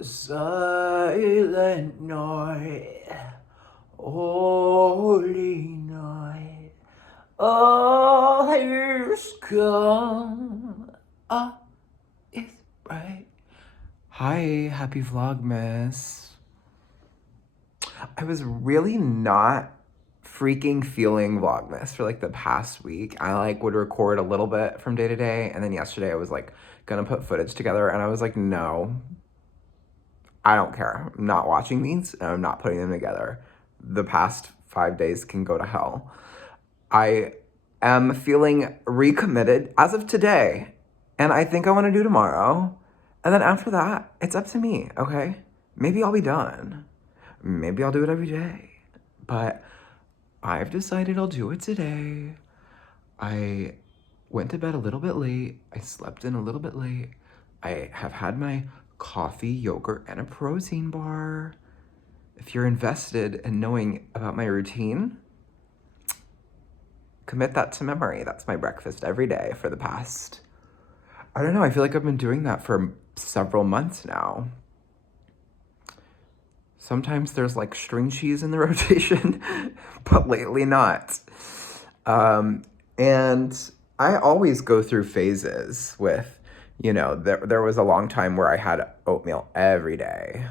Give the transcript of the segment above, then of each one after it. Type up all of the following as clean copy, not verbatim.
Silent night, holy night, all is come. Ah, it's bright. Hi, happy vlogmas. I was really not freaking feeling vlogmas for like the past week. I like would record a little bit from day to day, and then yesterday I was like gonna put footage together, and I was like, no, I don't care. I'm not watching these, and I'm not putting them together. The past 5 days can go to hell. I am feeling recommitted as of today, and I think I want to do tomorrow. And then after that, it's up to me, okay? Maybe I'll be done. Maybe I'll do it every day. But I've decided I'll do it today. I went to bed a little bit late. I slept in a little bit late. I have had my coffee, yogurt, and a protein bar. If you're invested in knowing about my routine, commit that to memory. That's my breakfast every day for the past, I don't know, I feel like I've been doing that for several months now. Sometimes there's like string cheese in the rotation, but lately not. And I always go through phases with, there was a long time where I had oatmeal every day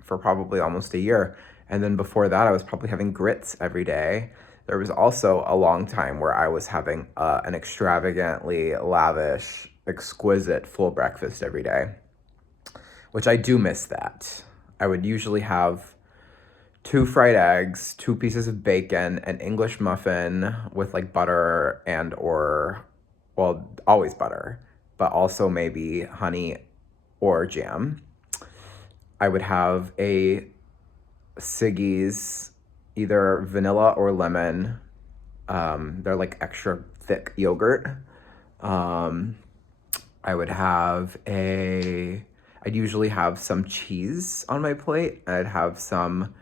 for probably almost a year. And then before that, I was probably having grits every day. There was also a long time where I was having an extravagantly lavish, exquisite full breakfast every day, which I do miss that. I would usually have 2 fried eggs, 2 pieces of bacon, an English muffin with like butter well, always butter, but also maybe honey or jam. I would have a Siggy's, either vanilla or lemon. They're like extra thick yogurt. I would have I'd usually have some cheese on my plate. I'd have some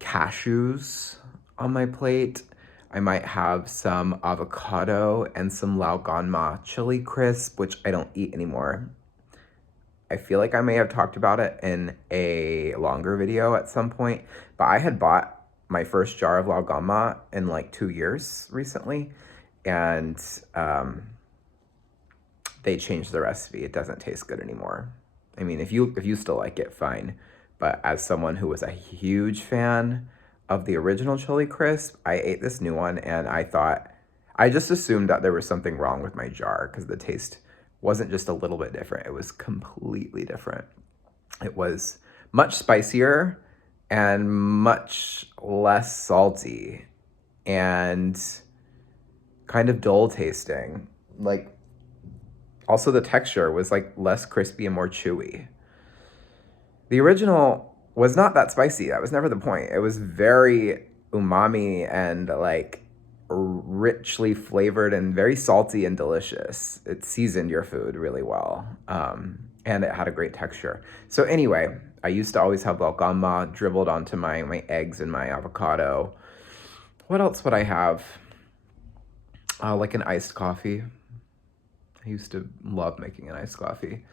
cashews on my plate. I might have some avocado and some vlogmas chili crisp, which I don't eat anymore. I feel like I may have talked about it in a longer video at some point, but I had bought my first jar of vlogmas in like 2 years recently, and they changed the recipe. It doesn't taste good anymore. I mean, if you still like it, fine. But as someone who was a huge fan of the original chili crisp, I ate this new one, and I just assumed that there was something wrong with my jar because the taste wasn't just a little bit different. It was completely different. It was much spicier and much less salty and kind of dull tasting. Like, also the texture was like less crispy and more chewy. The original was not that spicy. That was never the point. It was very umami and like richly flavored and very salty and delicious. It seasoned your food really well. And it had a great texture. So anyway, I used to always have vlogmas dribbled onto my eggs and my avocado. What else would I have? Like an iced coffee. I used to love making an iced coffee.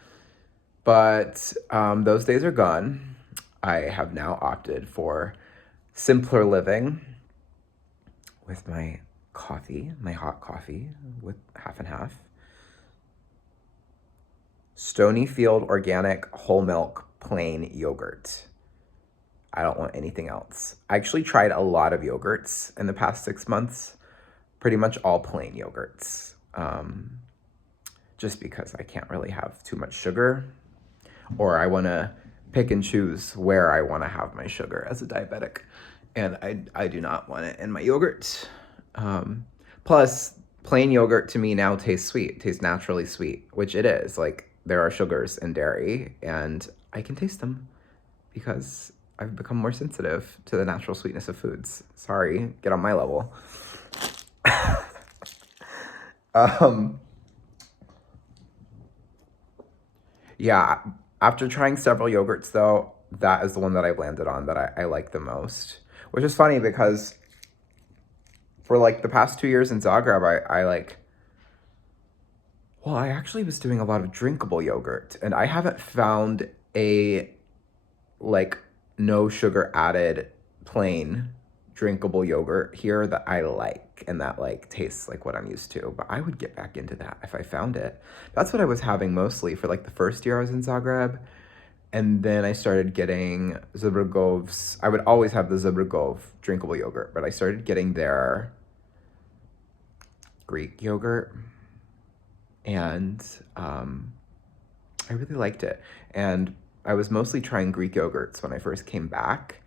But those days are gone. I have now opted for simpler living with my coffee, my hot coffee with half and half. Stonyfield organic whole milk plain yogurt. I don't want anything else. I actually tried a lot of yogurts in the past 6 months, pretty much all plain yogurts, just because I can't really have too much sugar, or I want to pick and choose where I want to have my sugar as a diabetic, and I do not want it in my yogurt. Plus, plain yogurt to me now tastes sweet, tastes naturally sweet, which it is. Like, there are sugars in dairy, and I can taste them because I've become more sensitive to the natural sweetness of foods. Sorry, get on my level. Yeah, after trying several yogurts, though, that is the one that I've landed on that I like the most. Which is funny because for like the past 2 years in Zagreb, I actually was doing a lot of drinkable yogurt, and I haven't found a like no sugar added plain drinkable yogurt here that I like and that like tastes like what I'm used to. But I would get back into that if I found it. That's what I was having mostly for like the first year I was in Zagreb. And then I started getting Zubrugov's. I would always have the Zubrugov drinkable yogurt, but I started getting their Greek yogurt. And I really liked it. And I was mostly trying Greek yogurts when I first came back.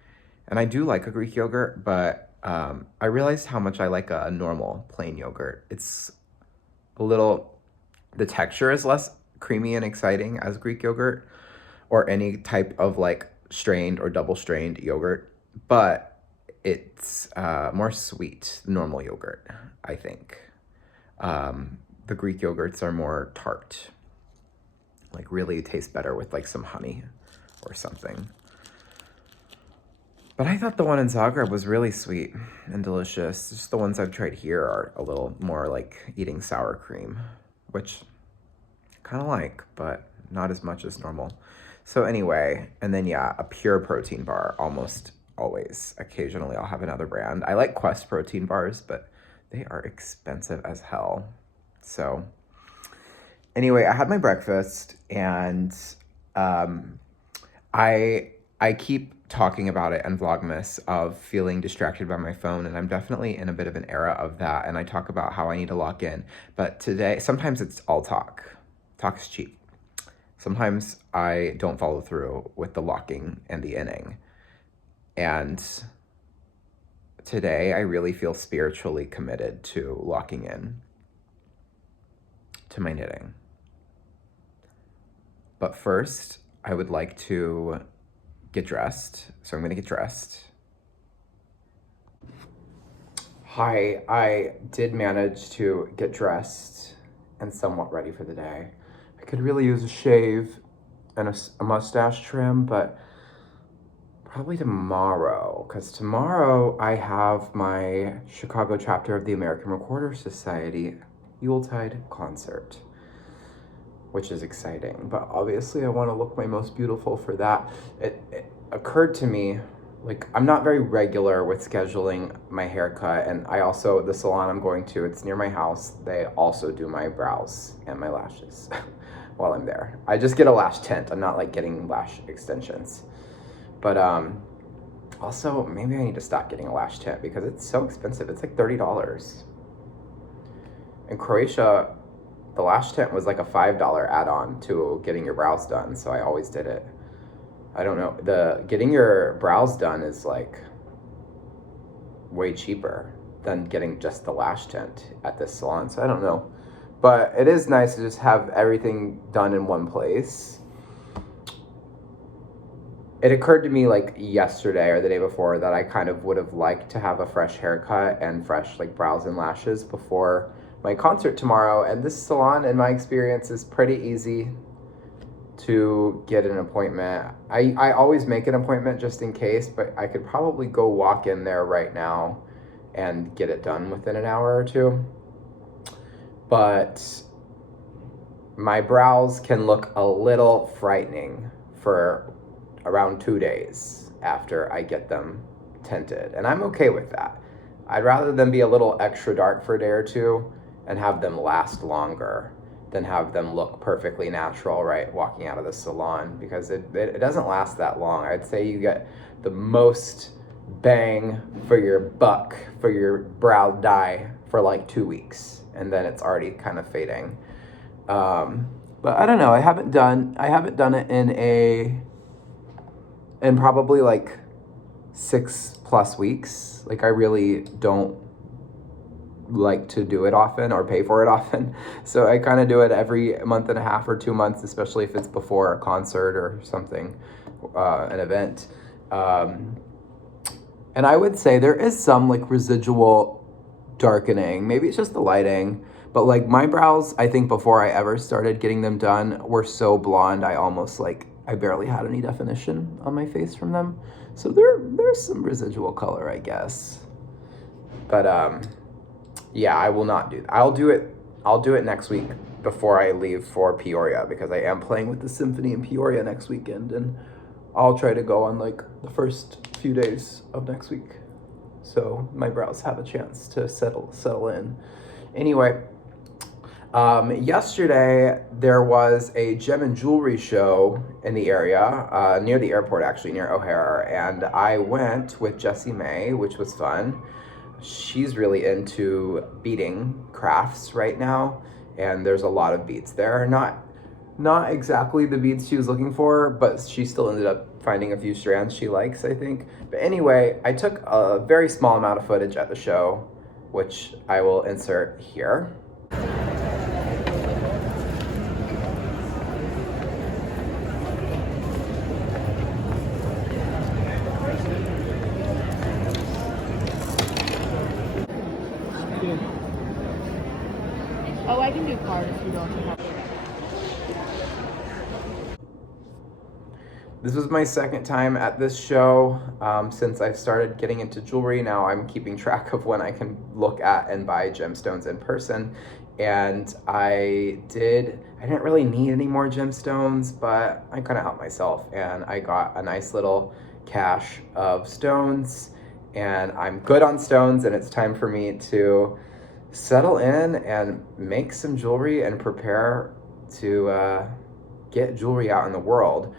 And I do like a Greek yogurt, but I realized how much I like a normal plain yogurt. It's a little, the texture is less creamy and exciting as Greek yogurt or any type of like strained or double strained yogurt, but it's more sweet, normal yogurt, I think. The Greek yogurts are more tart, like really taste better with like some honey or something. But I thought the one in Zagreb was really sweet and delicious. Just the ones I've tried here are a little more like eating sour cream, which I kind of like, but not as much as normal. So anyway, and then yeah, a pure protein bar almost always. Occasionally I'll have another brand. I like Quest protein bars, but they are expensive as hell. So anyway, I had my breakfast and I keep talking about it on Vlogmas of feeling distracted by my phone, and I'm definitely in a bit of an era of that, and I talk about how I need to lock in. But today, sometimes it's all talk. Talk is cheap. Sometimes I don't follow through with the locking and the inning. And today I really feel spiritually committed to locking in to my knitting. But first, I would like to get dressed. So I'm gonna get dressed. Hi, I did manage to get dressed and somewhat ready for the day. I could really use a shave and a mustache trim, but probably tomorrow, because tomorrow I have my Chicago chapter of the American Recorder Society Yuletide concert, which is exciting. But obviously I want to look my most beautiful for that. It occurred to me, like, I'm not very regular with scheduling my haircut, and I also, the salon I'm going to, it's near my house, they also do my brows and my lashes while I'm there. I just get a lash tint. I'm not like getting lash extensions. But also maybe I need to stop getting a lash tint because it's so expensive. It's like $30. In Croatia, the lash tint was like a $5 add-on to getting your brows done, so I always did it. I don't know, the getting your brows done is like way cheaper than getting just the lash tint at this salon, so I don't know. But it is nice to just have everything done in one place. It occurred to me like yesterday or the day before that I kind of would have liked to have a fresh haircut and fresh like brows and lashes before my concert tomorrow. And this salon, in my experience, is pretty easy to get an appointment. I always make an appointment just in case, but I could probably go walk in there right now and get it done within an hour or two. But my brows can look a little frightening for around 2 days after I get them tinted, and I'm okay with that. I'd rather them be a little extra dark for a day or two and have them last longer than have them look perfectly natural right walking out of the salon, because it doesn't last that long. I'd say you get the most bang for your buck for your brow dye for like 2 weeks, and then it's already kind of fading. But I don't know, I haven't done it in probably like 6+ weeks. Like, I really don't like to do it often or pay for it often. So I kind of do it every month and a half or 2 months, especially if it's before a concert or something, an event. And I would say there is some like residual darkening. Maybe it's just the lighting. But like my brows, I think before I ever started getting them done, were so blonde, I barely had any definition on my face from them. So there's some residual color, I guess. But yeah, I will not do that. I'll do it next week before I leave for Peoria, because I am playing with the symphony in Peoria next weekend, and I'll try to go on like the first few days of next week, so my brows have a chance to settle in. Anyway, yesterday there was a gem and jewelry show in the area, near the airport, actually, near O'Hare, and I went with Jessie May, which was fun. She's really into beading crafts right now, and there's a lot of beads there. Not exactly the beads she was looking for, but she still ended up finding a few strands she likes, I think. But anyway, I took a very small amount of footage at the show, which I will insert here. Oh, I can do card if you don't have. This was my second time at this show since I've started getting into jewelry. Now I'm keeping track of when I can look at and buy gemstones in person. And I didn't really need any more gemstones, but I couldn't help myself. And I got a nice little cache of stones, and I'm good on stones, and it's time for me to settle in and make some jewelry and prepare to get jewelry out in the world.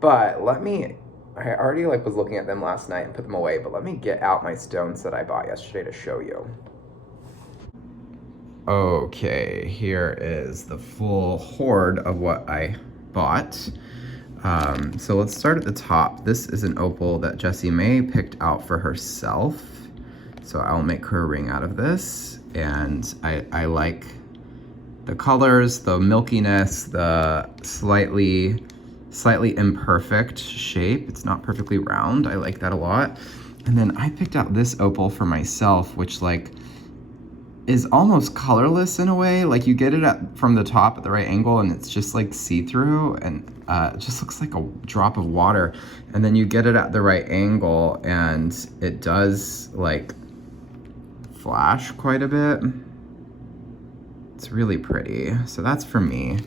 But I already was looking at them last night and put them away, but let me get out my stones that I bought yesterday to show you. Okay, here is the full hoard of what I bought. So let's start at the top. This is an opal that Jessie May picked out for herself. So I'll make her a ring out of this. And I like the colors, the milkiness, the slightly imperfect shape. It's not perfectly round. I like that a lot. And then I picked out this opal for myself, which is almost colorless in a way. Like you get it from the top at the right angle, and it's just like see-through, and it just looks like a drop of water. And then you get it at the right angle, and it does like flash quite a bit. It's really pretty. So that's for me.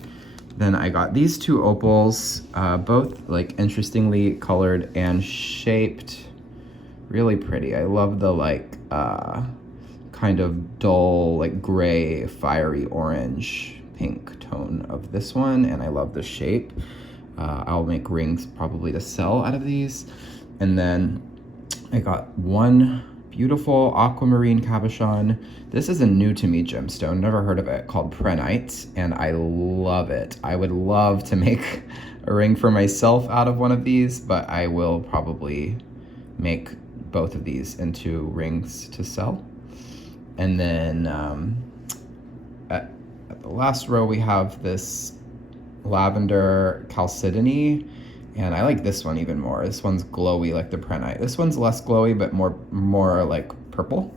Then I got these two opals, both like interestingly colored and shaped. Really pretty. I love the kind of dull, like gray, fiery orange pink tone of this one, and I love the shape. I'll make rings probably to sell out of these. And then I got one beautiful aquamarine cabochon. This is a new to me gemstone, never heard of it, called Prenite, and I love it. I would love to make a ring for myself out of one of these, but I will probably make both of these into rings to sell. And then at the last row, we have this lavender chalcedony, and I like this one even more. This one's glowy like the Prenite. This one's less glowy, but more like purple.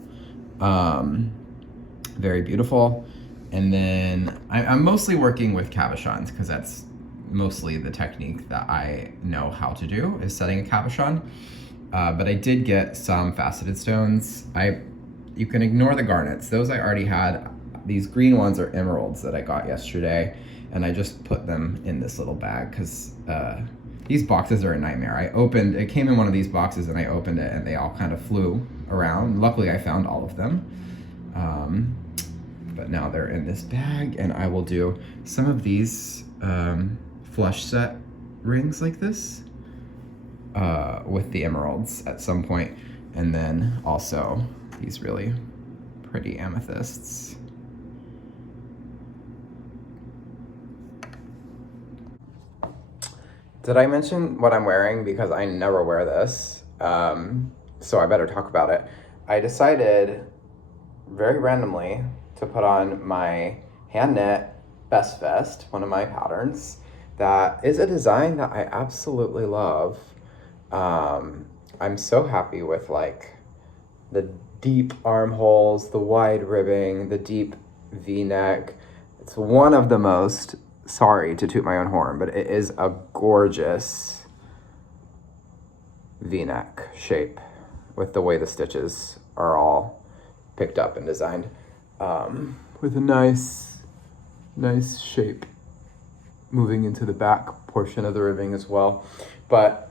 Very beautiful. And then I'm mostly working with cabochons because that's mostly the technique that I know how to do, is setting a cabochon. But I did get some faceted stones. You can ignore the garnets. Those I already had. These green ones are emeralds that I got yesterday, and I just put them in this little bag because these boxes are a nightmare. It came in one of these boxes, and I opened it, and they all kind of flew around. Luckily, I found all of them. But now they're in this bag, and I will do some of these flush set rings like this with the emeralds at some point, and then also these really pretty amethysts. Did I mention what I'm wearing? Because I never wear this, so I better talk about it. I decided very randomly to put on my hand knit Best Vest, one of my patterns, that is a design that I absolutely love. I'm so happy with the deep armholes, the wide ribbing, the deep V-neck. It's one of the most, sorry to toot my own horn, but it is a gorgeous V-neck shape with the way the stitches are all picked up and designed, with a nice Nice shape moving into the back portion of the ribbing as well. But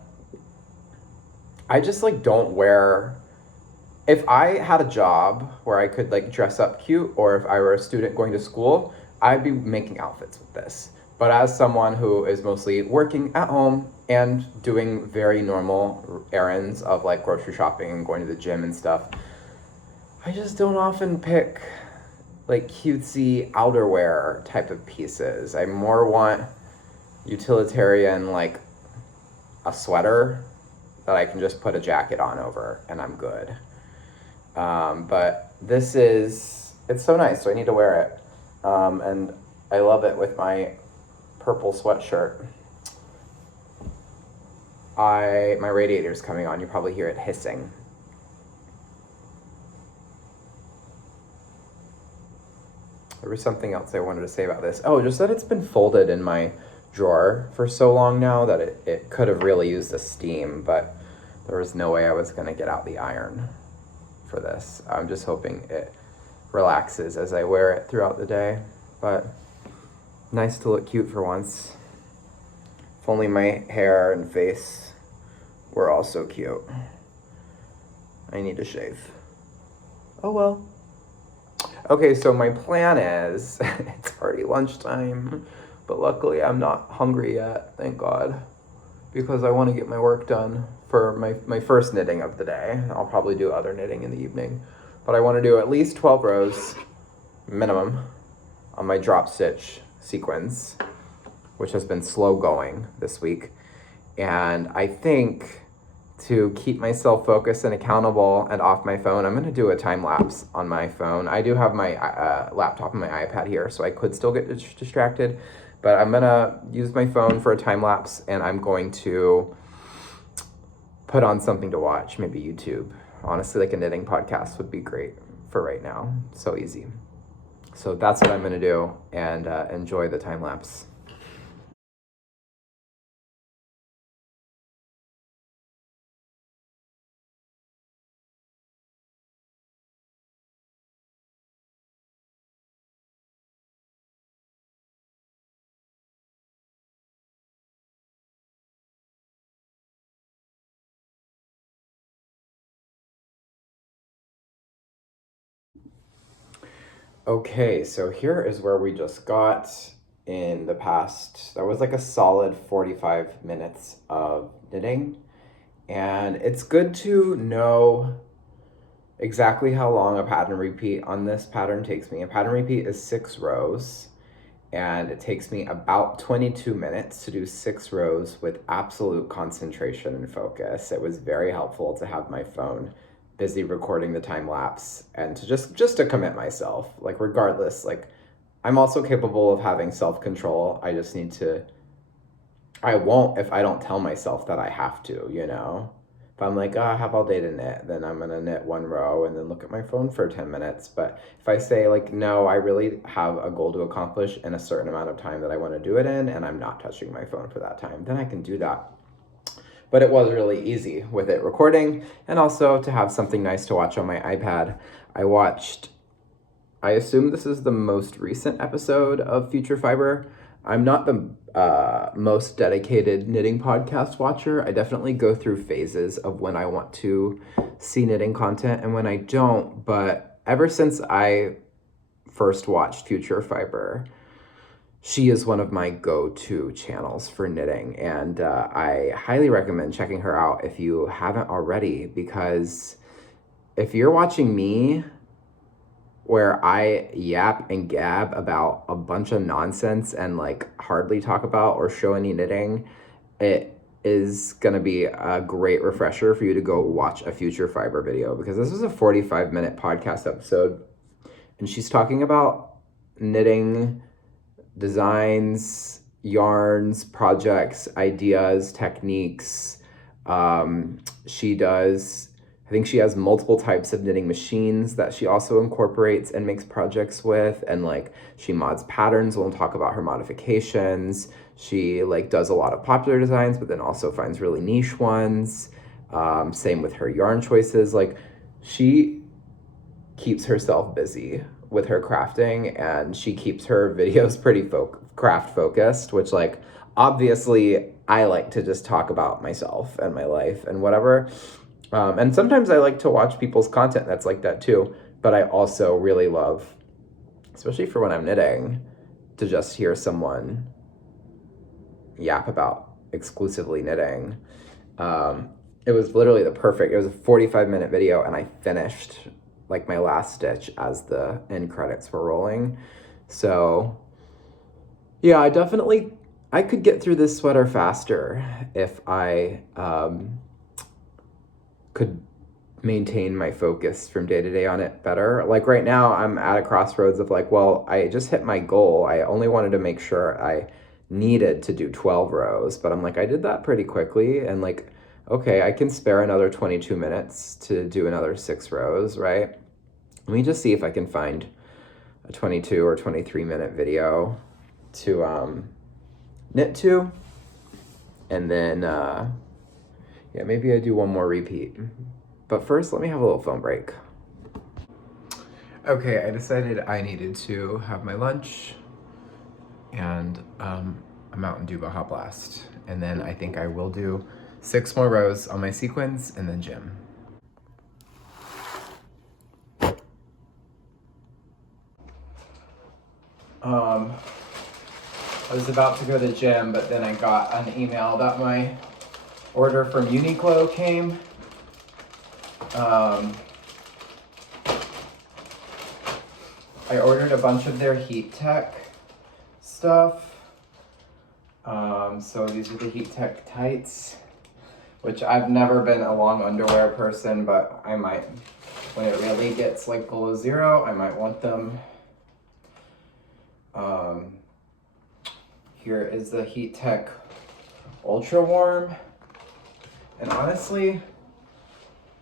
I just like don't wear, if I had a job where I could like dress up cute, or if I were a student going to school, I'd be making outfits with this. But as someone who is mostly working at home and doing very normal errands of like grocery shopping and going to the gym and stuff, I just don't often pick like cutesy outerwear type of pieces. I more want utilitarian, like a sweater that I can just put a jacket on over and I'm good. But this is, it's so nice, so I need to wear it. And I love it with my purple sweatshirt. My radiator's coming on, you probably hear it hissing. There was something else I wanted to say about this. Oh, just that it's been folded in my drawer for so long now that it could have really used the steam, but there was no way I was going to get out the iron for this. I'm just hoping it relaxes as I wear it throughout the day. But nice to look cute for once. If only my hair and face were also cute. I need to shave. Oh well. Okay, so my plan is, it's already lunchtime, but luckily I'm not hungry yet, thank God, because I want to get my work done for my first knitting of the day. I'll probably do other knitting in the evening, but I want to do at least 12 rows minimum on my drop stitch sequins, which has been slow going this week. And I think to keep myself focused and accountable and off my phone, I'm going to do a time lapse on my phone. I do have my laptop and my iPad here, so I could still get distracted, but I'm going to use my phone for a time lapse, and I'm going to put on something to watch, maybe YouTube. Honestly, like a knitting podcast would be great for right now. So easy. So that's what I'm going to do, and enjoy the time lapse. Okay, so here is where we just got in the past. That was like a solid 45 minutes of knitting. And it's good to know exactly how long a pattern repeat on this pattern takes me. A pattern repeat is 6 rows, and it takes me about 22 minutes to do 6 rows with absolute concentration and focus. It was very helpful to have my phone busy recording the time lapse and to just to commit myself, like regardless, like I'm also capable of having self-control. I just need to, I won't if I don't tell myself that I have to, you know. If I'm like, oh, I have all day to knit, then I'm gonna knit 1 row and then look at my phone for 10 minutes. But if I say like, no, I really have a goal to accomplish in a certain amount of time that I want to do it in, and I'm not touching my phone for that time, then I can do that. But it was really easy with it recording, and also to have something nice to watch on my iPad. I assume this is the most recent episode of Future Fiber. I'm not the most dedicated knitting podcast watcher. I definitely go through phases of when I want to see knitting content and when I don't. But ever since I first watched Future Fiber, she is one of my go-to channels for knitting, and I highly recommend checking her out if you haven't already, because if you're watching me where I yap and gab about a bunch of nonsense and like hardly talk about or show any knitting, it is gonna be a great refresher for you to go watch a Future Fiber video, because this is a 45-minute podcast episode and she's talking about knitting, designs, yarns, projects, ideas, techniques. I think she has multiple types of knitting machines that she also incorporates and makes projects with, and like she mods patterns. We'll talk about her modifications. She like does a lot of popular designs, but then also finds really niche ones. Same with her yarn choices. Like she keeps herself busy with her crafting, and she keeps her videos pretty craft focused, which like obviously I like to just talk about myself and my life and whatever. And sometimes I like to watch people's content that's like that too, but I also really love, especially for when I'm knitting, to just hear someone yap about exclusively knitting. It was literally it was a 45-minute video, and I finished like my last stitch as the end credits were rolling. So yeah, I could get through this sweater faster if I could maintain my focus from day to day on it better. Like right now, I'm at a crossroads of like, well, I just hit my goal. I only wanted to make sure I needed to do 12 rows, but I'm like, I did that pretty quickly. And like, okay, I can spare another 22 minutes to do another 6 rows, right? Let me just see if I can find a 22 or 23-minute video to knit to. And then, yeah, maybe I do one more repeat. But first, let me have a little phone break. Okay, I decided I needed to have my lunch, and a Mountain Dew Baja Blast. And then I think I will do 6 more rows on my sequins and then gym. I was about to go to the gym, but then I got an email that my order from Uniqlo came. I ordered a bunch of their heat tech stuff. So these are the heat tech tights, which I've never been a long underwear person, but I might, when it really gets like below 0, I might want them. Here is the heat tech ultra warm. And honestly,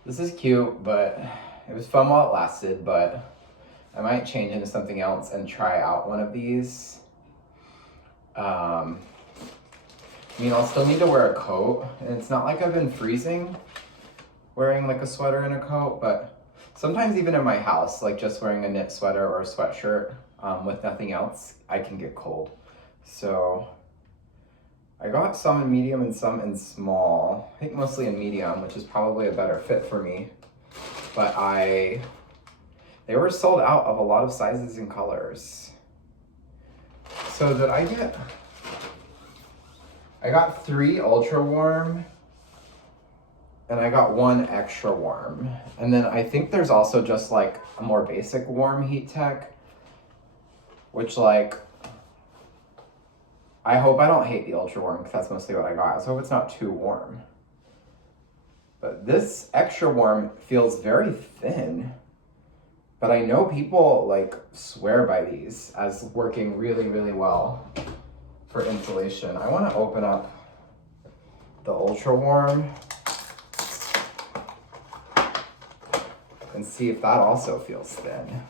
this is cute, but it was fun while it lasted, but I might change into something else and try out one of these. I mean, I'll still need to wear a coat, and it's not like I've been freezing wearing like a sweater and a coat, but sometimes even in my house, like just wearing a knit sweater or a sweatshirt with nothing else, I can get cold. So I got some in medium and some in small. I think mostly in medium, which is probably a better fit for me. But they were sold out of a lot of sizes and colors. So I got 3 ultra warm, and I got 1 extra warm. And then I think there's also just like a more basic warm heat tech, which like, I hope I don't hate the ultra warm because that's mostly what I got. I hope it's not too warm. But this extra warm feels very thin. But I know people like swear by these as working really, really well for insulation. I want to open up the ultra warm and see if that also feels thin.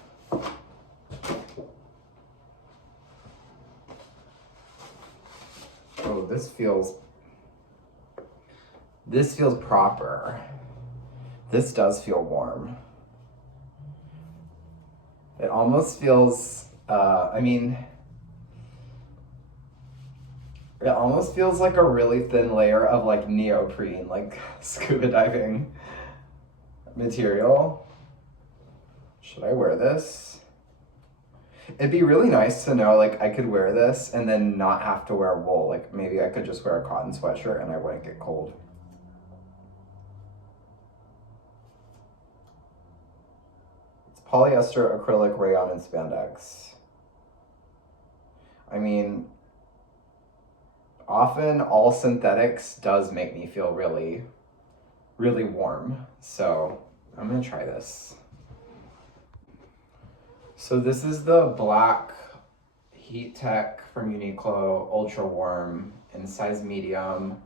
Oh, this feels proper. This does feel warm. It almost feels, it almost feels like a really thin layer of like neoprene, like scuba diving material. Should I wear this? It'd be really nice to know like I could wear this and then not have to wear wool. Like maybe I could just wear a cotton sweatshirt and I wouldn't get cold. It's polyester, acrylic, rayon, and spandex. I mean, often all synthetics does make me feel really, really warm. So I'm gonna try this. So this is the black heat tech from Uniqlo, ultra warm in size medium.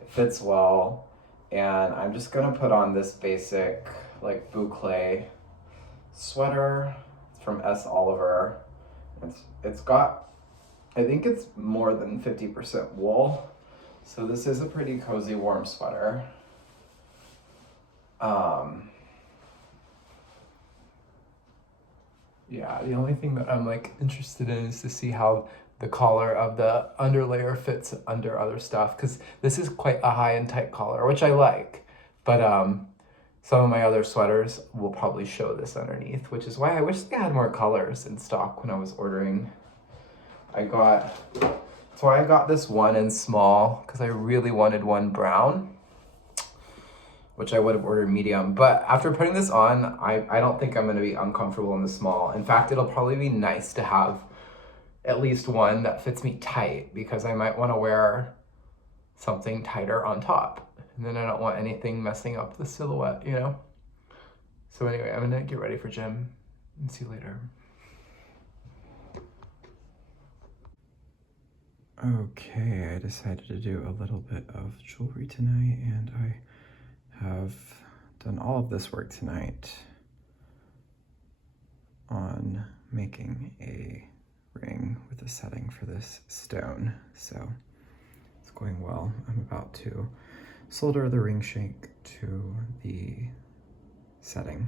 It fits well. And I'm just gonna put on this basic like boucle sweater. It's from S. Oliver. It's got, I think it's more than 50% wool. So this is a pretty cozy, warm sweater. Yeah, the only thing that I'm like interested in is to see how the collar of the underlayer fits under other stuff, because this is quite a high and tight collar, which I like. But some of my other sweaters will probably show this underneath, which is why I wish they had more colors in stock when I was ordering. So I got this one in small because I really wanted one brown, which I would have ordered medium. But after putting this on, I don't think I'm gonna be uncomfortable in the small. In fact, it'll probably be nice to have at least one that fits me tight, because I might wanna wear something tighter on top. And then I don't want anything messing up the silhouette, you know? So anyway, I'm gonna get ready for gym and see you later. Okay, I decided to do a little bit of jewelry tonight, and I have done all of this work tonight on making a ring with a setting for this stone. So it's going well. I'm about to solder the ring shank to the setting.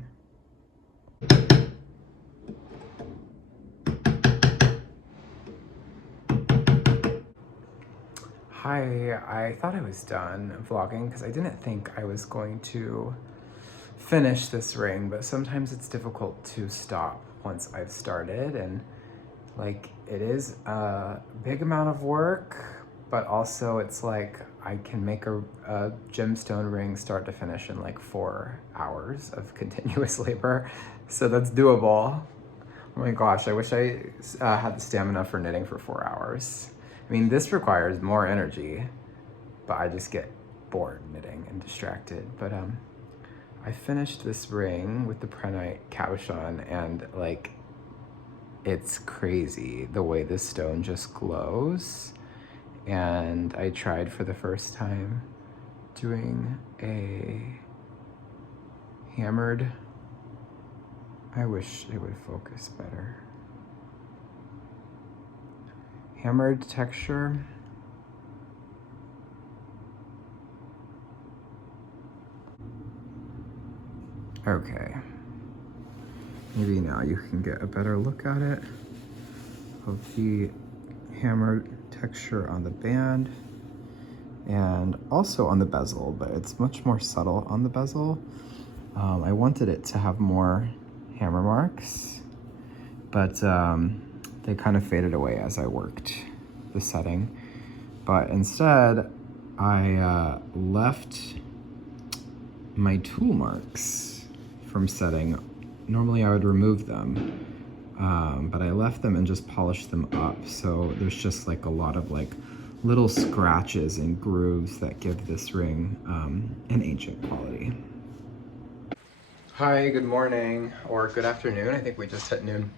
Hi, I thought I was done vlogging because I didn't think I was going to finish this ring, but sometimes it's difficult to stop once I've started, and like it is a big amount of work, but also it's like I can make a gemstone ring start to finish in like 4 hours of continuous labor, so that's doable. Oh my gosh, I wish I had the stamina for knitting for 4 hours. I mean, this requires more energy, but I just get bored knitting and distracted. But I finished this ring with the Prenite cabochon, and like, it's crazy the way this stone just glows. And I tried for the first time doing a hammered, I wish it would focus better. Hammered texture. Okay. Maybe now you can get a better look at it, of the hammered texture on the band and also on the bezel, but it's much more subtle on the bezel. I wanted it to have more hammer marks, but they kind of faded away as I worked the setting. But instead, I left my tool marks from setting. Normally I would remove them, but I left them and just polished them up. So there's just like a lot of like little scratches and grooves that give this ring an ancient quality. Hi, good morning, or good afternoon. I think we just hit noon.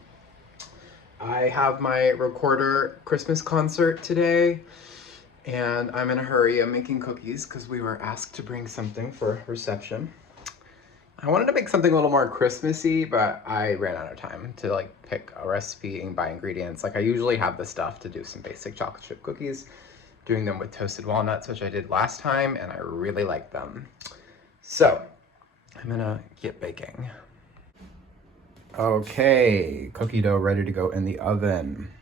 I have my recorder Christmas concert today, and I'm in a hurry. I'm making cookies because we were asked to bring something for reception. I wanted to make something a little more Christmassy, but I ran out of time to like pick a recipe and buy ingredients. Like I usually have the stuff to do some basic chocolate chip cookies, doing them with toasted walnuts, which I did last time, and I really like them. So I'm gonna get baking. Okay, cookie dough ready to go in the oven.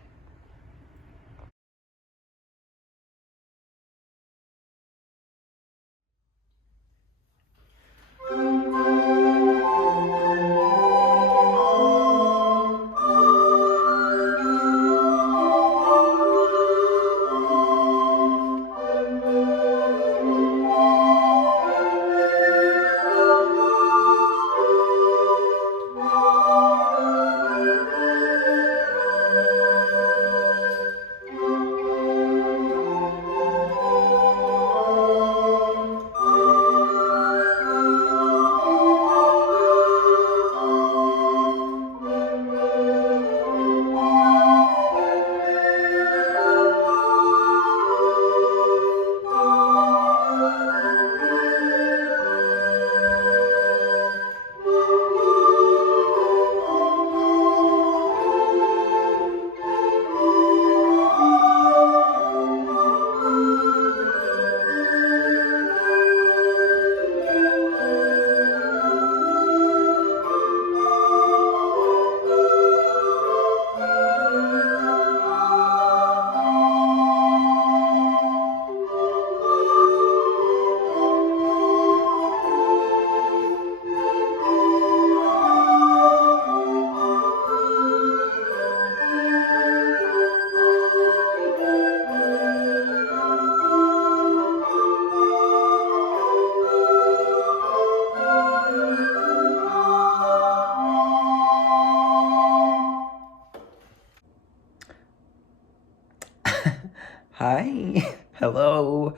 Hello.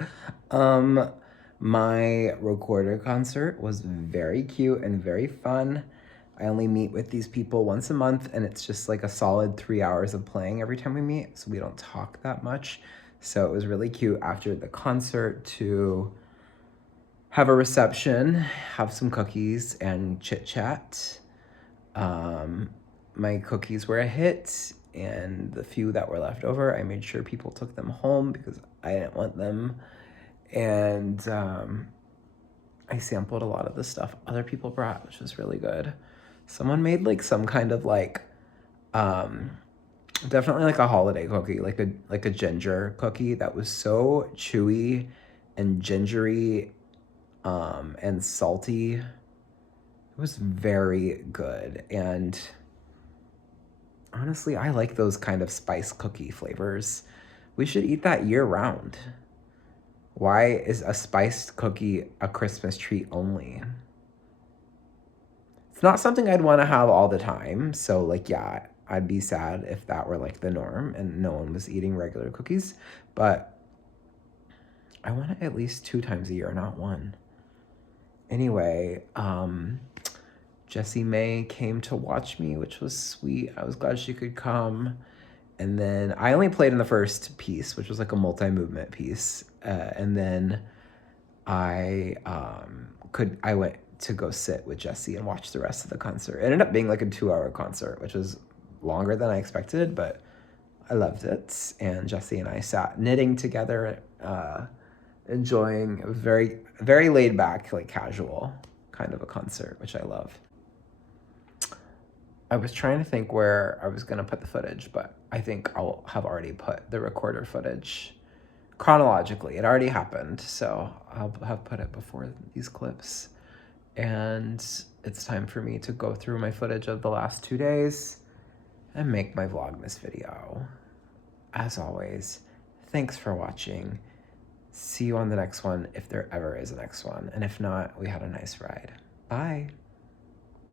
Um, my recorder concert was very cute and very fun. I only meet with these people once a month, and it's just like a solid 3 hours of playing every time we meet, so we don't talk that much. So it was really cute after the concert to have a reception, have some cookies, and chit chat. Um, my cookies were a hit, and the few that were left over, I made sure people took them home because I didn't want them. And I sampled a lot of the stuff other people brought, which was really good. Someone made like some kind of like, definitely like a holiday cookie, like a ginger cookie that was so chewy and gingery, and salty. It was very good. And honestly, I like those kind of spice cookie flavors. We should eat that year round. Why is a spiced cookie a Christmas treat only? It's not something I'd want to have all the time. So, like, yeah, I'd be sad if that were like the norm and no one was eating regular cookies. But I want it at least 2 times a year, not one. Anyway, Jessie May came to watch me, which was sweet. I was glad she could come. And then I only played in the first piece, which was like a multi-movement piece. And then I went to go sit with Jessie and watch the rest of the concert. It ended up being like a 2-hour concert, which was longer than I expected, but I loved it. And Jessie and I sat knitting together, enjoying. It was very, very laid back, like casual kind of a concert, which I love. I was trying to think where I was going to put the footage, but I think I'll have already put the recorder footage chronologically. It already happened, so I'll have put it before these clips. And it's time for me to go through my footage of the last 2 days and make my vlogmas video. As always, thanks for watching. See you on the next one if there ever is a next one. And if not, we had a nice ride. Bye.